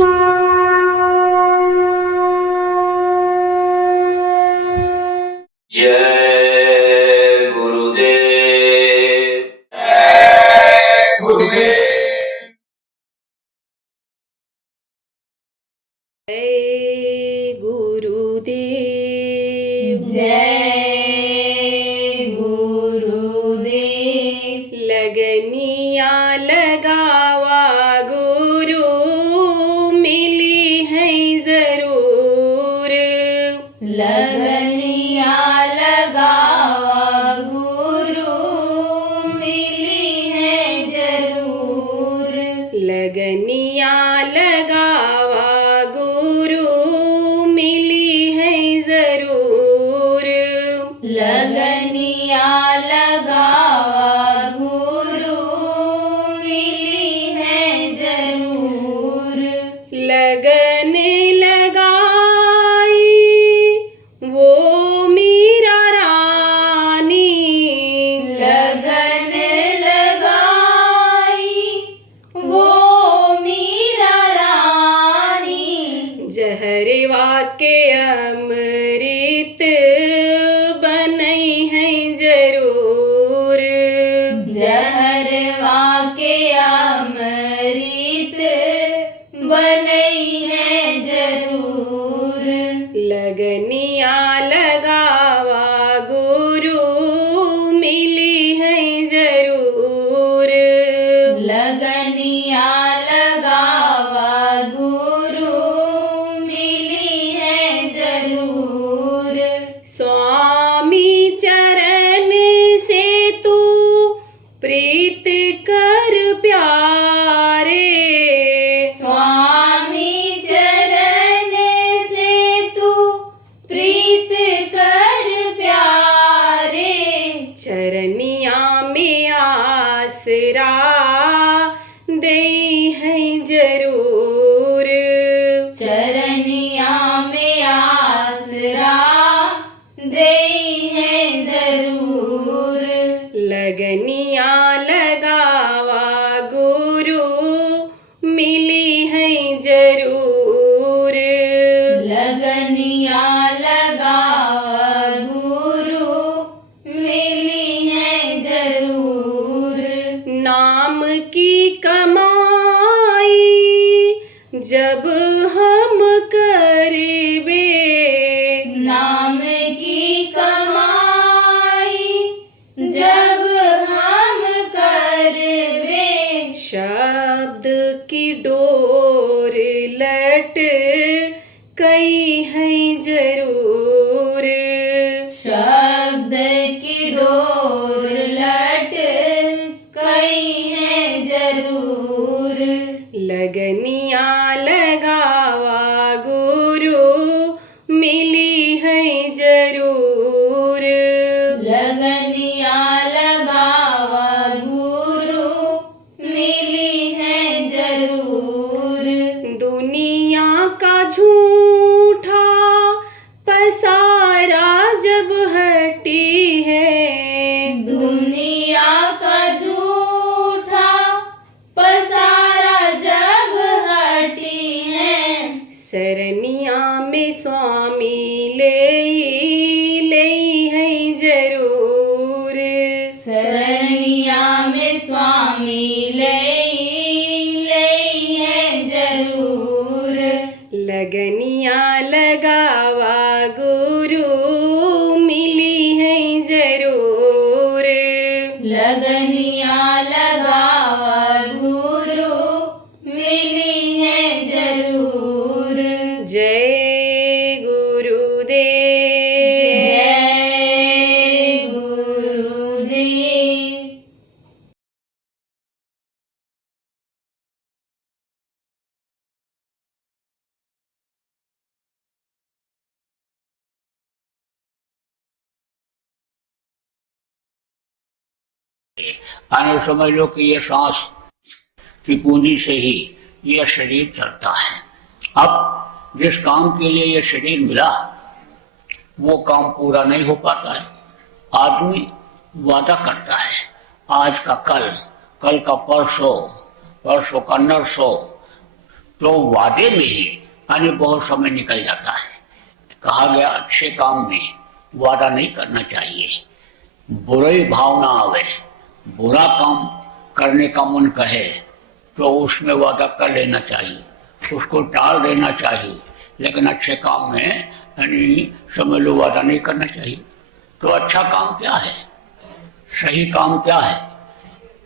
जय गुरुदेव। गुरुदेव। जय गुरुदेव। जय गुरुदेव। लगनिया लगावा गुरु मिली है जरूर। लगनिया लगावा गुरु मिली है जरूर। लगनिया लगावा गुरु मिली है जरूर। लगनिया लगावा गुरु मिली है जरूर। लगन लगाई वो मीरा रानी। लगन लगाई वो मीरा रानी। जहरवा के अमृत बनई है जरूर। जहरवा के अमृत बनई है जरूर। लगनिया लगावा गुरु मिली है जरूर। लगनिया लगावा गुरु मिली है जरूर। स्वामी चरण से तू प्रीत कर प्यारे। स्वामी चरण से तू प्रीत कर प्यारे। चरनिया में आसरा दे है जरूर। चरनिया में आसरा दे है जरूर। लगनिया लगावा गुरु मिली है जरूर। लगनिया लगावा गुरु मिली है जरूर। नाम की कमाई जब हम करबे। नाम की कमाई जब हम करबे। शब्द की डोर लट कई है जरूर। शब्द की डोर लट कई है जरूर। लगनिया लगावा गुरु मिली है जरूर। लगनिया लगावा गुरु मिली है जरूर। दुनिया का झूठा पसारा जब हटी है। दुनिया का झूठा पसारा जब हटी है। सरनिया में स्वामी ले है जरूर। सरनिया में स्वामी ले है जरूर। लगनिया लगावा गुरु मिली है जरूर। लगनिया लगावा गुरु मिली है जरूर। जय गुरुदेव। जय गुरुदेव। आने समझ लो कि ये सांस की पूंजी से ही यह शरीर चलता है। अब जिस काम के लिए यह शरीर मिला वो काम पूरा नहीं हो पाता है। आदमी वादा करता है, आज का कल, कल का परसों, परसों का नरसों, तो वादे में ही यानी बहुत समय निकल जाता है। कहा गया अच्छे काम में वादा नहीं करना चाहिए, बुरी भावना आवे, बुरा काम करने का मन कहे तो उसमें वादा कर लेना चाहिए, उसको टाल देना चाहिए। लेकिन अच्छे काम में यानी समझ लो वादा नहीं करना चाहिए। तो अच्छा काम क्या है, सही काम क्या है,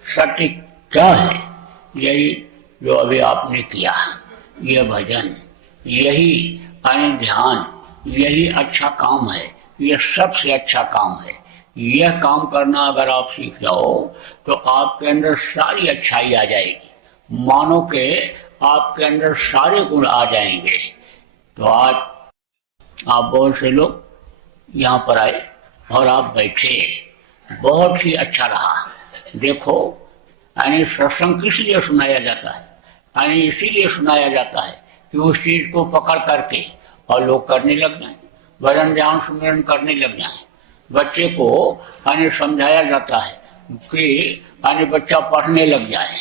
सत्य क्या है? यही जो अभी आपने किया, यह भजन, यही यानी ध्यान, यही अच्छा काम है, यह सबसे अच्छा काम है। यह काम करना अगर आप सीख जाओ तो आपके अंदर सारी अच्छाई आ जाएगी, मानो के आपके अंदर सारे गुण आ जाएंगे। तो आज आप बहुत से लोग यहाँ पर आए और आप बैठे, बहुत ही अच्छा रहा। देखो यानी सत्संग किस लिए सुनाया जाता है, यानी इसीलिए सुनाया जाता है कि उस चीज को पकड़ करके और लोग करने लग जाए, भजन ध्यान सुमिरन करने लग जाए। बच्चे को यानी समझाया जाता है कि यानी बच्चा पढ़ने लग जाए,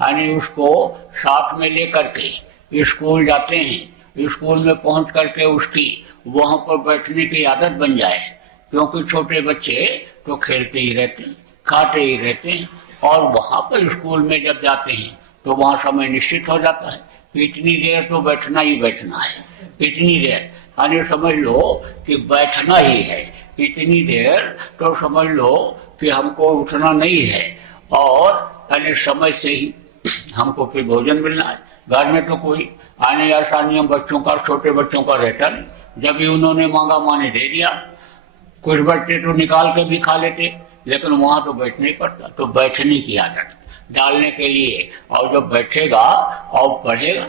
यानी उसको साथ में लेकर के स्कूल जाते हैं, स्कूल में पहुंच करके उसकी वहां पर बैठने की आदत बन जाए। क्योंकि छोटे बच्चे तो खेलते ही रहते हैं, खाते ही रहते हैं, और वहां पर स्कूल में जब जाते हैं तो वहां समय निश्चित हो जाता है कि इतनी देर तो बैठना ही बैठना है, इतनी देर यानी समझ लो कि बैठना ही है, इतनी देर तो समझ लो कि हमको उठना नहीं है, और यानी समय से ही हमको फिर भोजन मिलना है। घर में तो कोई आने ऐसा नियम बच्चों का, छोटे बच्चों का रहता नहीं। जब भी उन्होंने मांगा माने दे दिया। कुछ बच्चे तो निकाल के भी खा लेते, लेकिन वहां तो बैठना ही पड़ता। तो बैठने की आदत डालने के लिए, और जब बैठेगा और पढ़ेगा,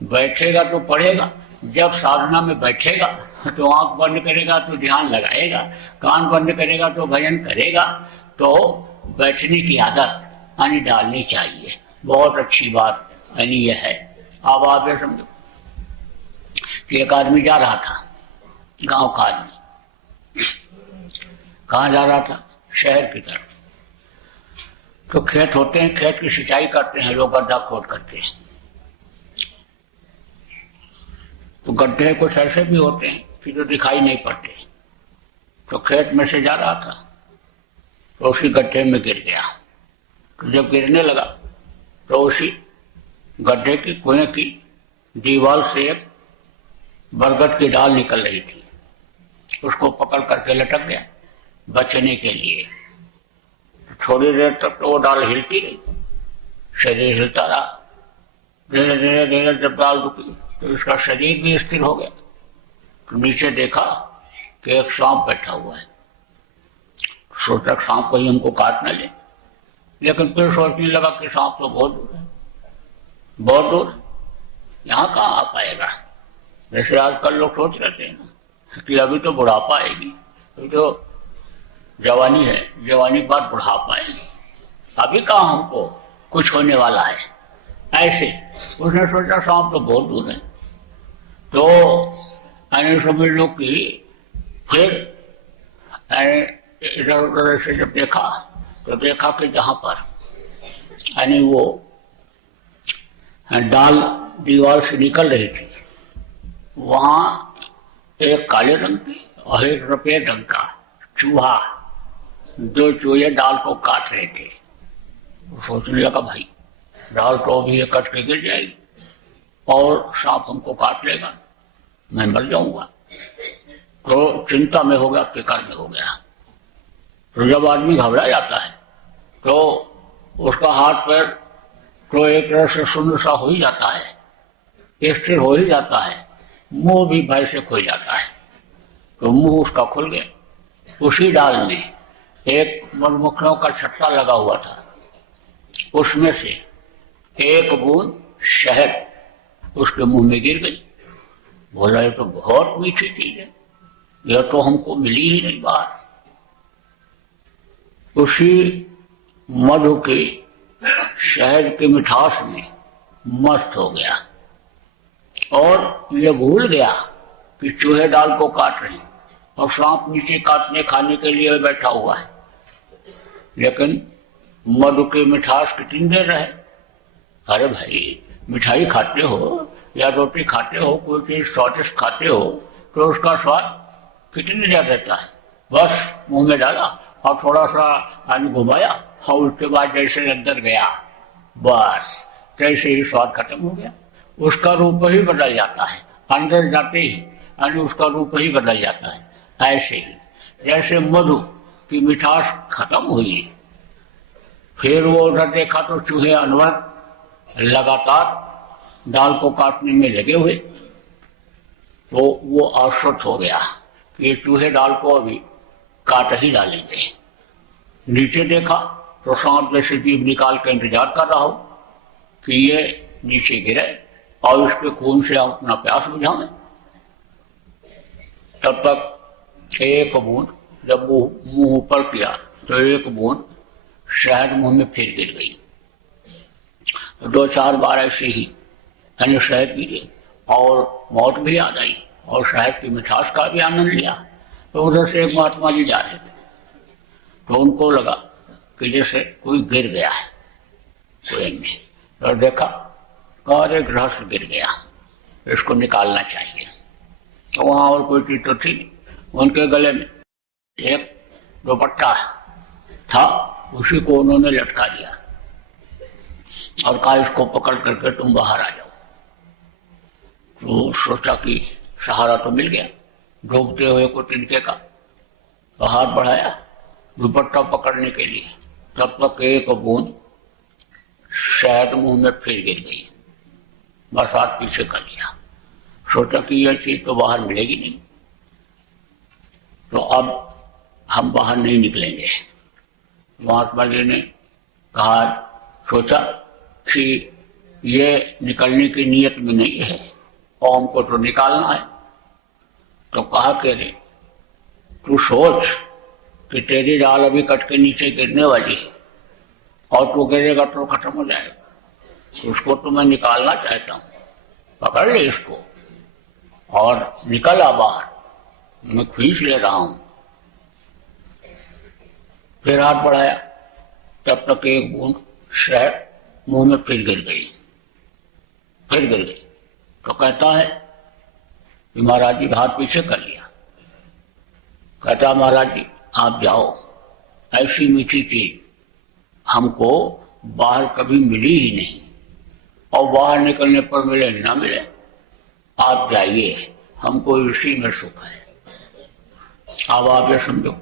बैठेगा तो पढ़ेगा। जब साधना में बैठेगा तो आंख बंद करेगा तो ध्यान लगाएगा, कान बंद करेगा तो भजन करेगा। तो बैठने की आदत यानी डालनी चाहिए। बहुत अच्छी बात यानी यह है। अब आप ये समझो कि एक आदमी जा रहा था, गांव का आदमी, कहाँ जा रहा था? शहर की तरफ। तो खेत होते हैं, खेत की सिंचाई करते हैं लोग गड्ढा खोद करके। तो गड्ढे कुछ ऐसे भी होते हैं कि जो दिखाई नहीं पड़ते। तो खेत में से जा रहा था तो उसी गड्ढे में गिर गया। तो जब गिरने लगा तो उसी गड्ढे की कुएं की दीवार से एक बरगद की डाल निकल रही थी, उसको पकड़ करके लटक गया बचने के लिए। थोड़ी देर तक तो वो डाल हिलती रही, शरीर हिलता रहा। धीरे धीरे धीरे जब डाल रुकी तो उसका शरीर भी स्थिर हो गया। तो नीचे देखा कि एक सांप बैठा हुआ है। सोचा सांप कहीं हमको काट न ले, लेकिन फिर सोचने लगा कि सांप तो बहुत दूर है, बहुत दूर, यहाँ कहाँ आ पाएगा। जैसे आजकल लोग सोच रहे हैं ना कि अभी तो बुढ़ापा आएगी, अभी तो जवानी है, जवानी के बाद बुढ़ापा आएगी, अभी कहाँ हमको कुछ होने वाला है। ऐसे उसने सोचा सांप तो बहुत दूर है। तो यानी समझ लो कि फिर इधर उधर से जब देखा तो देखा कि जहां पर यानी वो डाल दीवार से निकल रही थी, वहां एक काले रंग की और एक सफेद रंग का चूहा, दो चूहे डाल को काट रहे थे। वो सोचने लगा भाई डाल तो अभी ये कट के गिर जाएगी और सांप हमको काट लेगा, मैं मर जाऊंगा। तो चिंता में हो गया, फिक्र में हो गया। तो जब आदमी घबरा जाता है तो उसका हाथ पैर तो एक तरह से शून्य सा हो ही जाता है, स्थिर हो ही जाता है, मुंह भी भय से खुल जाता है। तो मुंह उसका खुल गया। उसी डाल में एक मधुमक्खियों का छत्ता लगा हुआ था, उसमें से एक बूंद शहद उसके मुंह में गिर गई। बोला ये तो बहुत मीठी चीज है, यह तो हमको मिली ही नहीं बाहर। उसी मधु की शहद की मिठास में मस्त हो गया और ये भूल गया कि चूहे डाल को काट रहे हैं और सांप नीचे काटने खाने के लिए बैठा हुआ है। लेकिन मधु की मिठास कितनी देर रहे। अरे भाई मिठाई खाते हो या रोटी खाते हो, कोई चीज स्वादिष्ट खाते हो, तो उसका स्वाद कितनी देर रहता है? बस मुंह में डाला और थोड़ा सा पानी घुमाया और उसके बाद जैसे अंदर गया, बस तैसे ही स्वाद खत्म हो गया। उसका रूप ही बदल जाता है, अंदर जाते ही यानी उसका रूप ही बदल जाता है। ऐसे ही जैसे मधु की मिठास खत्म हुई, फिर वो उधर देखा तो चूहे अनवर लगातार डाल को काटने में लगे हुए, तो वो आश्वस्त हो गया कि ये चूहे डाल को अभी काट ही डालेंगे। नीचे देखा तो सांप जैसे जीभ निकाल के इंतजार कर रहा हो कि ये नीचे गिरे और उसके खून से हम अपना प्यास बुझाएं। तब तक एक बूंद जब मुंह ऊपर किया तो एक बूंद शहद मुंह में फिर गिर गई। 2-4 बार ऐसे ही यानी शहद पी ली और मौत भी आ गई और शहद की मिठास का भी आनंद लिया। तो उधर से एक महात्मा जी जा रहे थे, तो उनको लगा कि जैसे कोई गिर गया है कुएं में, और देखा और एक गृहस्थ गिर गया, इसको निकालना चाहिए। तो वहां और कोई चीज तो थी, उनके गले में एक दुपट्टा था, उसी को उन्होंने लटका दिया और कहा इसको पकड़ करके तुम बाहर आ जाओ। तो सोचा कि सहारा तो मिल गया, डूबते हुए को तिनके का, तो हाथ बढ़ाया दुपट्टा पकड़ने के लिए, तब तक एक बूंद शहद मुंह में फिर गिर गई। बस हाथ पीछे कर लिया, सोचा कि यह चीज तो बाहर मिलेगी नहीं, तो अब हम बाहर नहीं निकलेंगे। महात्मा जी ने कहा, सोचा कि ये निकलने की नीयत में नहीं है, ओम को तो निकालना है। तो कहा कि रे तू सोच कि तेरी डाल अभी कट के नीचे गिरने वाली है और तू गिरेगा तो खत्म हो जाएगा, उसको तो मैं निकालना चाहता हूँ, पकड़ ले इसको और निकल आ बाहर, मैं खींच ले रहा हूं। फिर हाथ बढ़ाया, तब तक एक बूंद शहद मुंह में फिर गिर गई। तो कहता है कि महाराज जी हाथ पीछे कर लिया। कहता महाराज जी आप जाओ, ऐसी मीठी चीज हमको बाहर कभी मिली ही नहीं, और बाहर निकलने पर मिले ना मिले, आप जाइए, हमको इसी में सुख है। अब आप ये समझो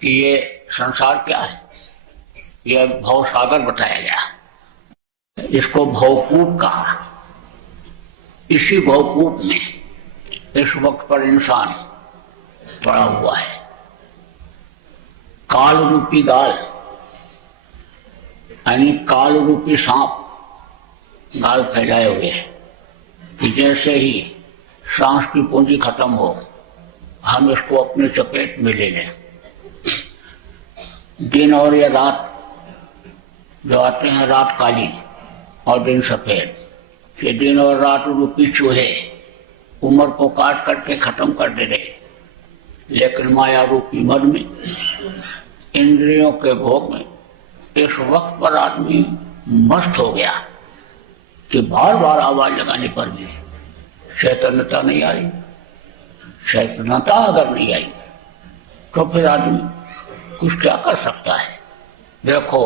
कि ये संसार क्या है, यह भव सागर बताया गया, इसको भवकूप कहा। इसी भवकूप में इस वक्त पर इंसान पड़ा हुआ है। काल रूपी गाल यानी काल रूपी सांप गाल फैलाए हुए है कि जैसे ही सांस की पूंजी खत्म हो हम इसको अपने चपेट में ले लें। दिन और या रात जो आते हैं, रात काली और दिन सफेद, ये दिन और रात रूपी चूहे उम्र को काट करके खत्म कर दे रहे, लेकिन माया रूपी मद में, इंद्रियों के भोग में इस वक्त पर आदमी मस्त हो गया कि बार बार आवाज लगाने पर भी चैतन्यता नहीं आ रही। चैतन्यता अगर नहीं आई तो फिर आदमी कुछ क्या कर सकता है। देखो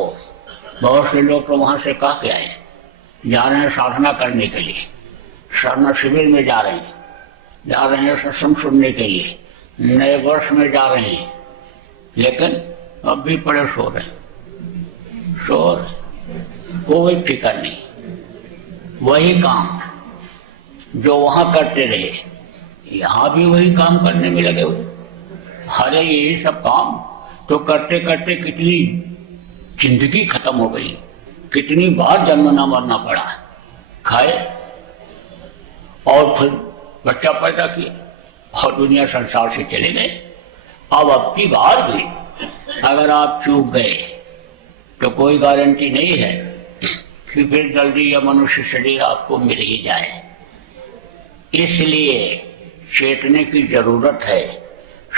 बहुत से लोग तो वहां से कह के आए, जा रहे हैं साधना करने के लिए, साधना शिविर में जा रहे हैं सत्संग सुनने के लिए, नए वर्ष में जा रहे हैं, लेकिन अब भी पड़े सो रहे, कोई फिक्र नहीं। वही काम जो वहां करते रहे यहाँ भी वही काम करने में लगे हुए। अरे यही सब काम तो करते करते कितनी जिंदगी खत्म हो गई, कितनी बार जन्मना मरना पड़ा। खाए और फिर बच्चा पैदा किया और दुनिया संसार से चले गए। अब की बार भी अगर आप चूक गए तो कोई गारंटी नहीं है कि फिर जल्दी यह मनुष्य शरीर आपको मिल ही जाए। इसलिए चेतने की जरूरत है,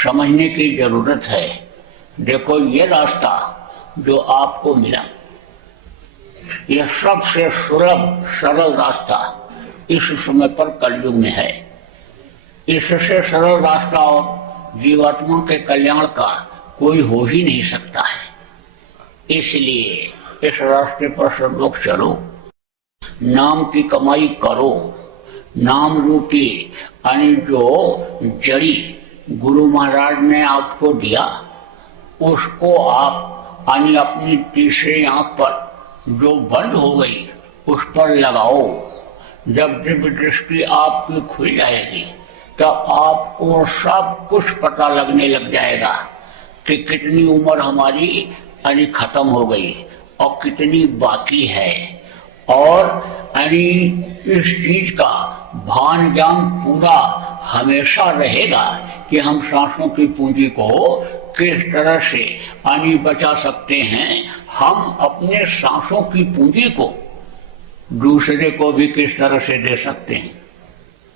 समझने की जरूरत है। देखो ये रास्ता जो आपको मिला, यह सबसे सुलभ सरल रास्ता इस समय पर कलयुग में है। इससे सरल रास्ता और जीवात्मा के कल्याण का कोई हो ही नहीं सकता है। इसलिए इस रास्ते पर सब लोग चलो, नाम की कमाई करो। नाम रूपी यानी जो जड़ी गुरु महाराज ने आपको दिया, उसको आप यानी अपनी तीसरी आंख पर जो बंद हो गई उस पर लगाओ। जब दिव्य दृष्टि आपकी खुल जाएगी तब आपको सब कुछ पता लगने लग जाएगा कि कितनी उम्र हमारी यानी खत्म हो गई और कितनी बाकी है। और यानी इस चीज का भान ज्ञान पूरा हमेशा रहेगा कि हम सांसों की पूंजी को किस तरह से यानी बचा सकते हैं। हम अपने सांसों की पूंजी को दूसरे को भी किस तरह से दे सकते हैं,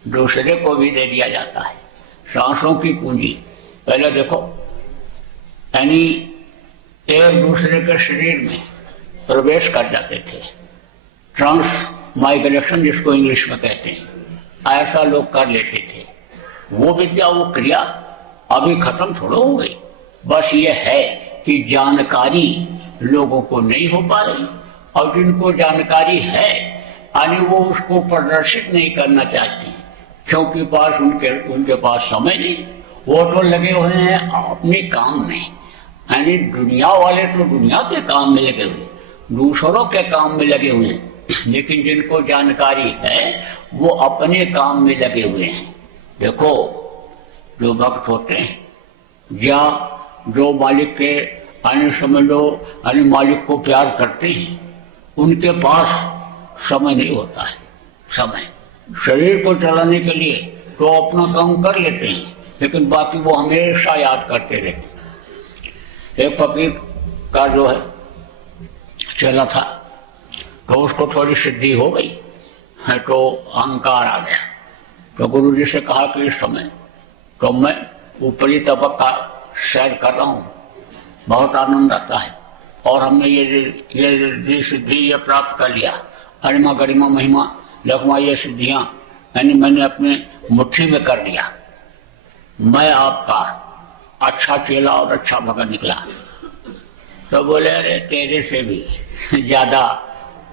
दूसरे को भी दे दिया जाता है। सांसों की पूंजी पहले देखो, यानी एक दूसरे के शरीर में प्रवेश कर जाते थे, ट्रांस माइग्रेशन जिसको इंग्लिश में कहते हैं, ऐसा लोग कर लेते थे। वो विद्या वो क्रिया अभी खत्म थोड़ा हो गई। बस ये है कि जानकारी लोगों को नहीं हो पा रही, और जिनको जानकारी है यानी वो उसको प्रदर्शित नहीं करना चाहती, क्योंकि पास उनके पास समय नहीं। वो तो लगे हुए हैं अपने काम में, यानी दुनिया वाले तो दुनिया के काम में लगे हुए, दूसरों के काम में लगे हुए हैं। लेकिन जिनको जानकारी है वो अपने काम में लगे हुए हैं। देखो, जो भक्त होते हैं या जो मालिक के यानी समझ लो यानी मालिक को प्यार करते हैं, उनके पास समय नहीं होता है। समय शरीर को चलाने के लिए तो अपना काम कर लेते हैं, लेकिन बाकी वो हमेशा याद करते रहते। एक फकीर का जो है चला था, तो उसको थोड़ी सिद्धि हो गई है, तो अहंकार आ गया। तो गुरु जी से कहा कि इस समय तो मैं ऊपरी तबक का सैर कर रहा हूँ, बहुत आनंद आता है, और हमने ये सिद्धि ये प्राप्त कर लिया, अरिमा गरिमा महिमा लघुमा ये सिद्धियां यानी मैंने अपने मुट्ठी में कर लिया। मैं आपका अच्छा चेला और अच्छा भगत निकला। तो बोले, अरे तेरे से भी ज्यादा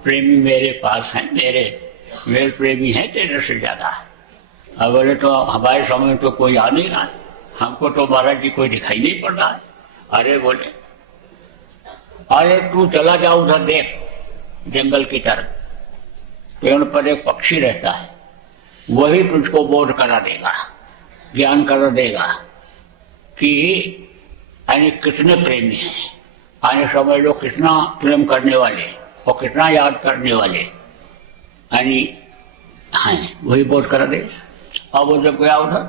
प्रेमी मेरे पास हैं, मेरे प्रेमी हैं तेरे से ज्यादा। अब बोले, तो हमारे समय तो कोई आ नहीं रहा है, हमको तो महाराज जी कोई दिखाई नहीं पड़ रहा है। अरे बोले, अरे तू चला जा उधर देख, जंगल की तरफ पेड़ पर एक पक्षी रहता है, वही तुझको बोध करा देगा, ज्ञान करा देगा कि यानी कितने प्रेमी हैं, आने समय लोग कितना प्रेम करने वाले और कितना याद करने वाले यानी हैं, वही बोध करा दे। अब वो जब गया उधर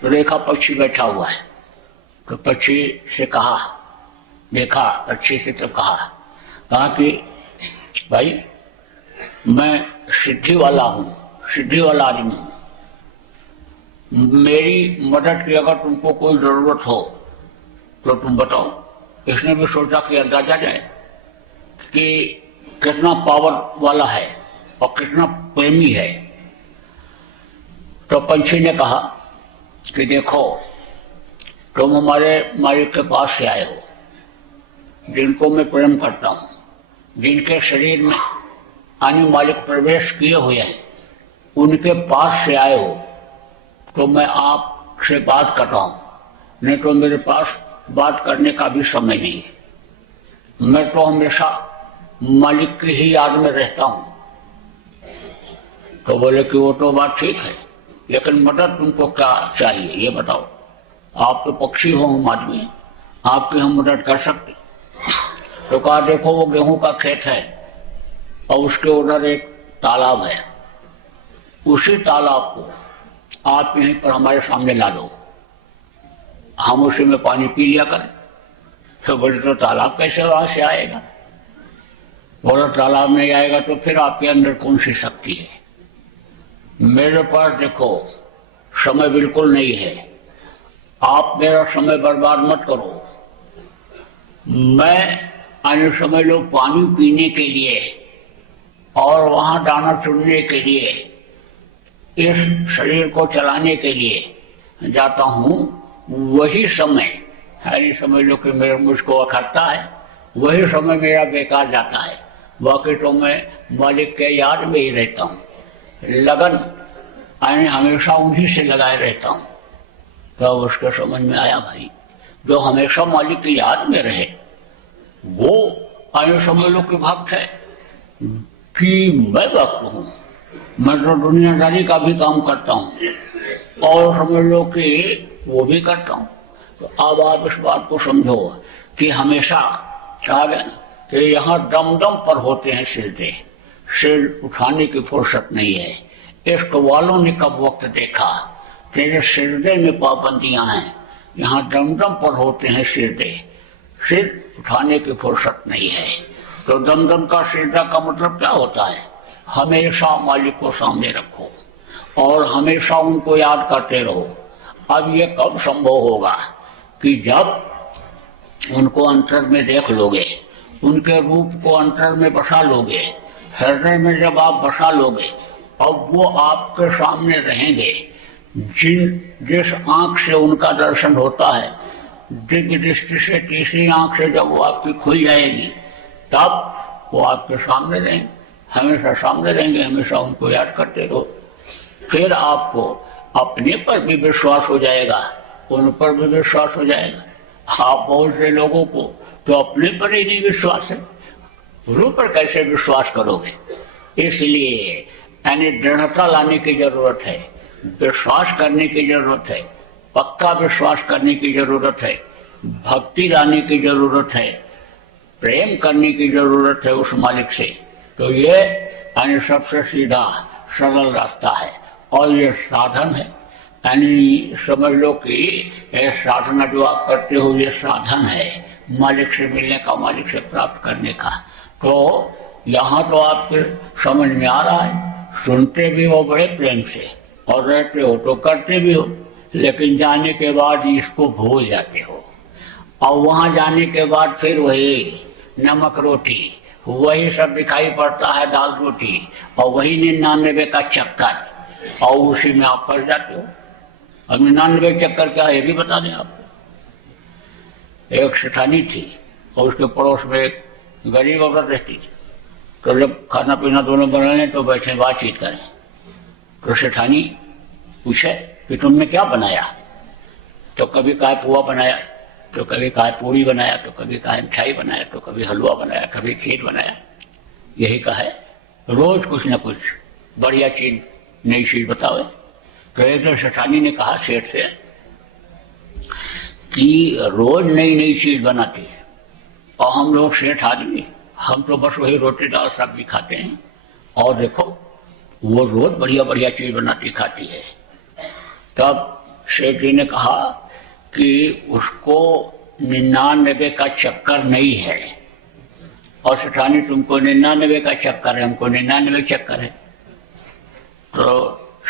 तो देखा पक्षी बैठा हुआ है, तो पक्षी से कहा, देखा पक्षी से तो कहा कि भाई मैं सिद्धि वाला हूँ, सिद्धि वाला आदमी हूँ, मेरी मदद की अगर तुमको कोई जरूरत हो तो तुम बताओ। इसने भी सोचा कि अंदाजा जाए कि कितना पावर वाला है और कितना प्रेमी है। तो पंछी ने कहा कि देखो, तुम हमारे मालिक के पास से आए हो, जिनको मैं प्रेम करता हूँ, जिनके शरीर में आने मालिक प्रवेश किए हुए हैं, उनके पास से आए हो, तो मैं आपसे बात कर रहा हूँ, नहीं तो मेरे पास बात करने का भी समय नहीं है। मैं तो हमेशा मालिक की ही याद में रहता हूँ। तो बोले कि वो तो बात ठीक है, लेकिन मदद तुमको क्या चाहिए ये बताओ। आप तो पक्षी हो, हम आदमी, आपकी हम मदद कर सकते। तो कहा, देखो वो गेहूं का खेत है और उसके उधर एक तालाब है, उसी तालाब को आप यहीं पर हमारे सामने ला दो, हम उसी में पानी पी लिया करें। तो बोले, तो तालाब कैसे वहां से आएगा? बोला, तालाब नहीं आएगा तो फिर आपके अंदर कौन सी शक्ति है? मेरे पास देखो समय बिल्कुल नहीं है, आप मेरा समय बर्बाद मत करो। मैं आने समय लोग पानी पीने के लिए और वहां दाना चुनने के लिए, इस शरीर को चलाने के लिए जाता हूँ, वही समय यानी समझ लो कि मेरे मुझको अखरता है, वही समय मेरा बेकार जाता है। बाकी तो मैं मालिक के याद में ही रहता हूँ, लगन यानी हमेशा उन्हीं से लगाए रहता हूँ। तो उसको समझ में आया भाई जो हमेशा मालिक की याद में रहे वो यानी समझ लो कि भक्त है कि मैं भक्त हूँ, मैं तो दुनियादारी का भी काम करता हूँ और समझ लो कि वो भी करता हूँ। तो अब आप इस बात को समझो कि हमेशा कहा गया कि यहाँ दम दम पर होते हैं सिरदे, सिर उठाने की फुर्सत नहीं है। इश्क वालों ने कब वक्त देखा तेरे सिरदे में पाबंदियां हैं, यहाँ दम दम पर होते हैं सिरदे, सिर उठाने की फुर्सत नहीं है। तो दम दम का सिरदा का मतलब क्या होता है? हमेशा मालिक को सामने रखो और हमेशा उनको याद करते रहो। अब ये कब संभव होगा कि जब उनको अंतर में देख लोगे, उनके रूप को अंतर में बसा लोगे, हृदय में जब आप बसा लोगे, अब वो आपके सामने रहेंगे। जिस आंख से उनका दर्शन होता है, दिव्य दृष्टि से तीसरी आंख से जब वो आपकी खुल जाएगी, तब वो आपके सामने रहेंगे, हमेशा सामने रहेंगे, हमेशा उनको याद करते रहो। फिर आपको अपने पर भी विश्वास हो जाएगा, उन पर भी विश्वास हो जाएगा। आप बहुत से लोगों को तो अपने पर ही नहीं विश्वास है, गुरु पर कैसे विश्वास करोगे? इसलिए यानी दृढ़ता लाने की जरूरत है, विश्वास करने की जरूरत है, पक्का विश्वास करने की जरूरत है, भक्ति लाने की जरूरत है, प्रेम करने की जरूरत है उस मालिक से। तो ये यानी सबसे सीधा सरल रास्ता है और ये साधन है। यानी समझ लो कि ये साधना जो आप करते हो ये साधन है मालिक से मिलने का, मालिक से प्राप्त करने का। तो यहाँ तो आपके समझ में आ रहा है, सुनते भी हो बड़े प्रेम से और रहते हो तो करते भी हो, लेकिन जाने के बाद इसको भूल जाते हो। और वहां जाने के बाद फिर वही नमक रोटी, वही सब दिखाई पड़ता है, दाल रोटी, और वही 99 का चक्कर, और उसी में आप फंस जाते हो। अब 99 चक्कर क्या है ये भी बता दें आपको। एक सेठानी थी और उसके पड़ोस में एक गरीब औरत रहती थी। तो जब खाना पीना दोनों बना लें तो बैठे बातचीत करें, तो सेठानी पूछे कि तुमने क्या बनाया? तो कभी कहा पुआ बनाया, तो कभी कहा पूरी बनाया, तो कभी कहा मिठाई बनाया, तो कभी हलवा बनाया, कभी खीर बनाया। यही कहा है रोज कुछ न कुछ बढ़िया चीज, नई चीज बताओ। तो एक दिन सेठानी ने कहा सेठ से कि रोज नई नई चीज बनाती है और हम लोग सेठ आदमी, हम तो बस वही रोटी दाल सब्जी खाते हैं, और देखो वो रोज बढ़िया बढ़िया चीज बनाती खाती है। तब सेठ जी ने कहा कि उसको 99 का चक्कर नहीं है। और सेठानी तुमको 99 का चक्कर है, हमको 99 चक्कर है। तो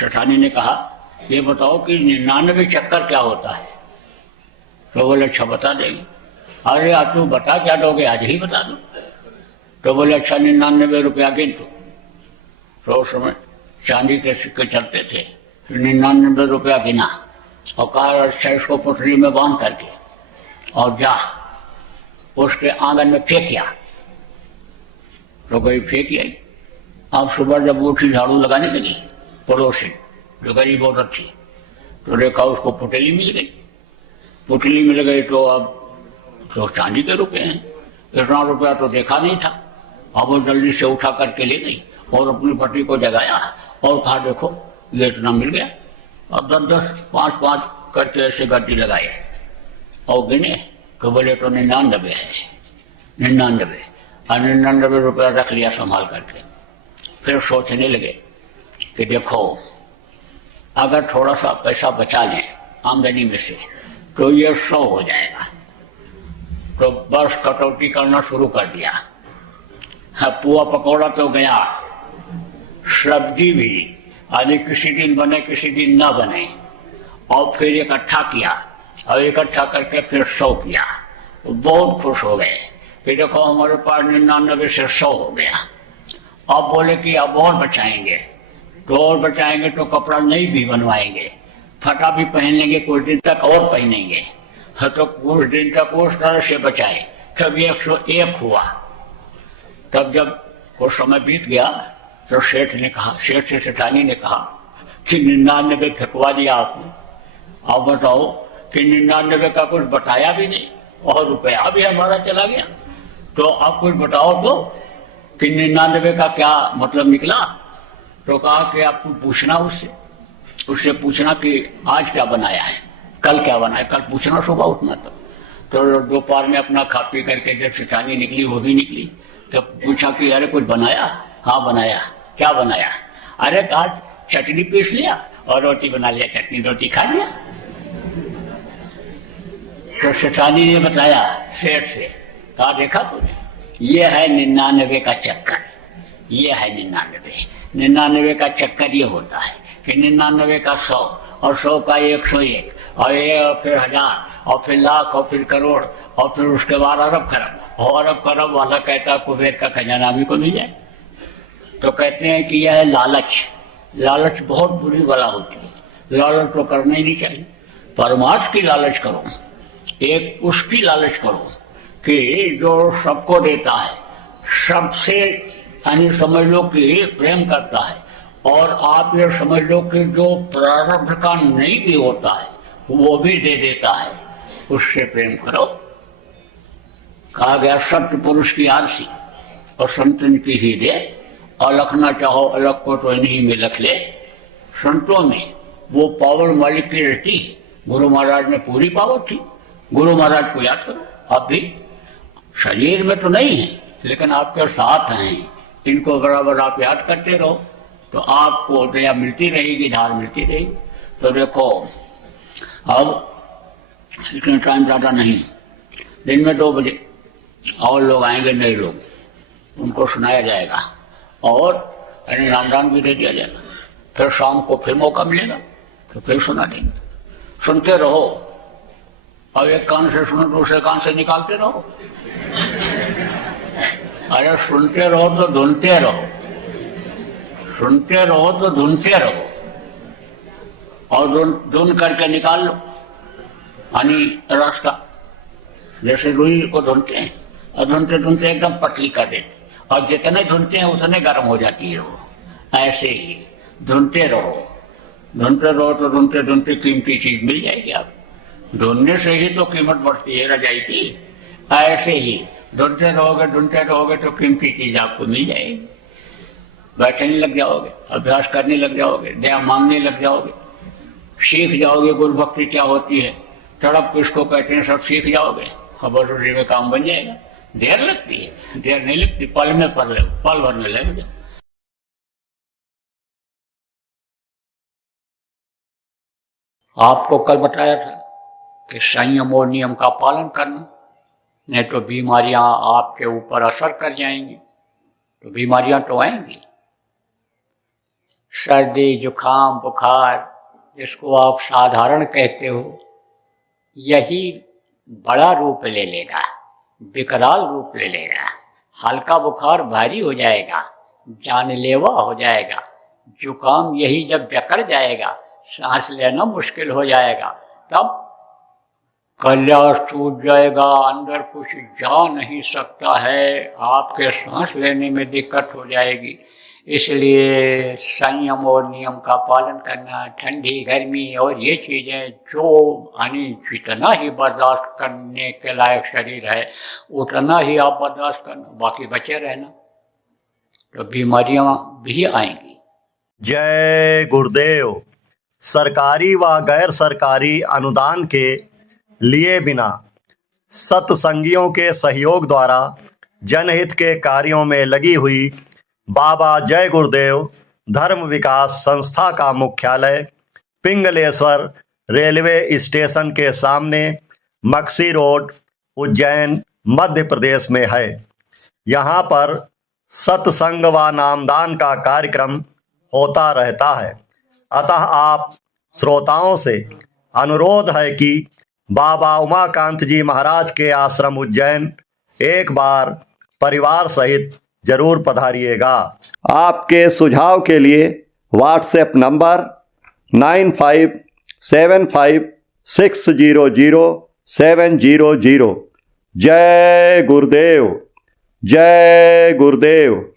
सेठानी ने कहा ये बताओ कि 99 चक्कर क्या होता है? तो बोले अच्छा बता देगी। अरे आज तू बता क्या दोगे, आज ही बता दो। तो बोले अच्छा 99 रुपया गिन तो। तो उस समय चांदी के सिक्के चलते थे, 99 रुपया गिना और कहा अच्छा इसको पुतली में बांध करके और जा उसके आंगन में फेंकिया। तो कोई फेंक आई। अब सुबह जब उठी झाड़ू लगाने लगी, पड़ोसी जो गरीब औरत थी, तो देखा उसको पुतली मिल गई। पुतली मिल गई तो अब तो चांदी के रुपए हैं, इतना रुपया तो देखा नहीं था। अब वो जल्दी से उठा करके ले गई और अपने पति को जगाया और कहा देखो ये इतना मिल गया। और 10-10, 5-5 करके ऐसे गड्डी लगाए और गिने तो बोले तो 99 है, 99। और 99 रुपया रख लिया संभाल करके। फिर सोचने लगे कि देखो अगर थोड़ा सा पैसा बचा लें आमदनी में से तो ये 100 हो जाएगा। तो बस कटौती करना शुरू कर दिया। हाँ, पुआ पकौड़ा तो गया, सब्जी भी आदि किसी दिन बने किसी दिन ना बने, और फिर इकट्ठा किया और इकट्ठा करके फिर 100 किया। बहुत खुश हो गए कि देखो हमारे पास 99 से 100 हो गया। अब बोले कि अब और बचाएंगे, तो और बचाएंगे तो कपड़ा नहीं भी बनवाएंगे, फटा भी पहन लेंगे, कुछ दिन तक और पहनेंगे। हाँ, तो कुछ दिन तक उस तरह से बचाए। तब 101 हुआ। तब जब कुछ समय बीत गया तो सेठ ने कहा, सेठ से सेठानी ने कहा कि 99 फेंकवा दिया आपने, अब बताओ कि 99 का कुछ बताया भी नहीं और रुपया भी हमारा चला गया, तो आप कुछ बताओ तो कि 99 का क्या मतलब निकला। तो कहा कि आपको पूछना उससे पूछना कि आज क्या बनाया है, कल क्या बनाया, कल पूछना सुबह उठना। तो दोपहर में अपना खा पी करके जब सेठानी निकली, वो भी निकली, तो पूछा कि अरे कुछ बनाया? हाँ बनाया। क्या बनाया? अरे कहा चटनी पीस लिया और रोटी बना लिया, चटनी रोटी खा लिया। तो सेठानी ने बताया सेठ से, कहा देखा तूने, ये है 99 का चक्कर, ये है 99 का चक्कर। ये होता है कि 99 का 100 और 100 का 101 और ये और फिर 1000 और फिर लाख और फिर करोड़ और फिर उसके बाद अरब खरब, और अरब खरब वाला कहता कुबेर का खजाना भी को मिल जाए। तो कहते हैं कि यह है लालच। लालच बहुत बुरी बला होती है, लालच तो करना ही नहीं चाहिए। परमार्थ की लालच करो, एक उसकी लालच करो कि जो सबको देता है, सबसे यानी समझ लो कि प्रेम करता है, और आप ये समझ लो कि जो प्रारब्ध का नहीं भी होता है वो भी दे देता है, उससे प्रेम करो। कहा गया सत्य पुरुष की आरसी और संतन की ही दे, और लखना चाहो अलग को तो इन्हीं में लख ले। संतों में वो पावर मालिक की रहती है। गुरु महाराज में पूरी पावर थी। गुरु महाराज को याद करो, आप भी शरीर में तो नहीं है लेकिन आपके साथ हैं। इनको बराबर आप याद करते रहो तो आपको दया मिलती रहेगी, धार मिलती रहेगी। तो देखो अब इतना टाइम ज़्यादा नहीं, दिन में 2 बजे और लोग आएंगे, नए लोग, उनको सुनाया जाएगा और यानी नामदान भी दे दिया जाएगा। फिर शाम को फिर मौका मिलेगा तो फिर सुना देंगे। सुनते रहो, और एक कान से सुनो दूसरे कान से निकालते रहो। अरे सुनते रहो तो ढूंढते रहो, सुनते रहो तो ढूंढते रहो, और ढूंढ करके निकाल लो यानी रास्ता। जैसे रुई को ढूंढते हैं और ढूंढते ढूंढते एकदम पतली कर देते, और जितने ढूंढते हैं उतने गर्म हो जाती है वो। ऐसे ही ढूंढते रहो, ढूंढते रहो तो ढूंढते ढूंढते कीमती चीज मिल जाएगी। आप ढूंढने से ही तो कीमत बढ़ती है रजाई की। ऐसे ही ढूंढते रहोगे तो कीमती चीज आपको मिल जाएगी। बैठने लग जाओगे, अभ्यास करने लग जाओगे, दया मांगने लग जाओगे, सीख जाओगे गुरु भक्ति क्या होती है, तड़प किसको कहते हैं, सब सीख जाओगे। खबर रोजी में काम बन जाएगा। देर लगती है, देर नहीं लगती, पल में पल भर में लग जाओ। आपको कल बताया था कि संयम और नियम का पालन करना, नहीं तो बीमारियां आपके ऊपर असर कर जाएंगी। तो बीमारियां तो आएंगी, सर्दी जुकाम बुखार जिसको आप साधारण कहते हो, यही बड़ा रूप ले लेगा, विकराल रूप ले लेगा। हल्का बुखार भारी हो जाएगा, जानलेवा हो जाएगा। जुकाम यही जब जकड़ जाएगा, सांस लेना मुश्किल हो जाएगा, तब कल्या सूझ जाएगा, अंदर कुछ जा नहीं सकता है, आपके सांस लेने में दिक्कत हो जाएगी। इसलिए संयम और नियम का पालन करना, ठंडी गर्मी और ये चीज़ें जो यानी जितना ही बर्दाश्त करने के लायक शरीर है उतना ही आप बर्दाश्त करना, बाकी बचे रहना, तो बीमारियां भी आएंगी। जय गुरुदेव। सरकारी व गैर सरकारी अनुदान के लिए बिना सत्संगियों के सहयोग द्वारा जनहित के कार्यों में लगी हुई बाबा जय गुरुदेव धर्म विकास संस्था का मुख्यालय पिंगलेश्वर रेलवे स्टेशन के सामने मक्सी रोड, उज्जैन, मध्य प्रदेश में है। यहाँ पर सत्संग व नामदान का कार्यक्रम होता रहता है। अतः आप श्रोताओं से अनुरोध है कि बाबा उमाकांत जी महाराज के आश्रम उज्जैन एक बार परिवार सहित जरूर पधारिएगा। आपके सुझाव के लिए व्हाट्सएप नंबर 9575600700। जय गुरुदेव, जय गुरुदेव।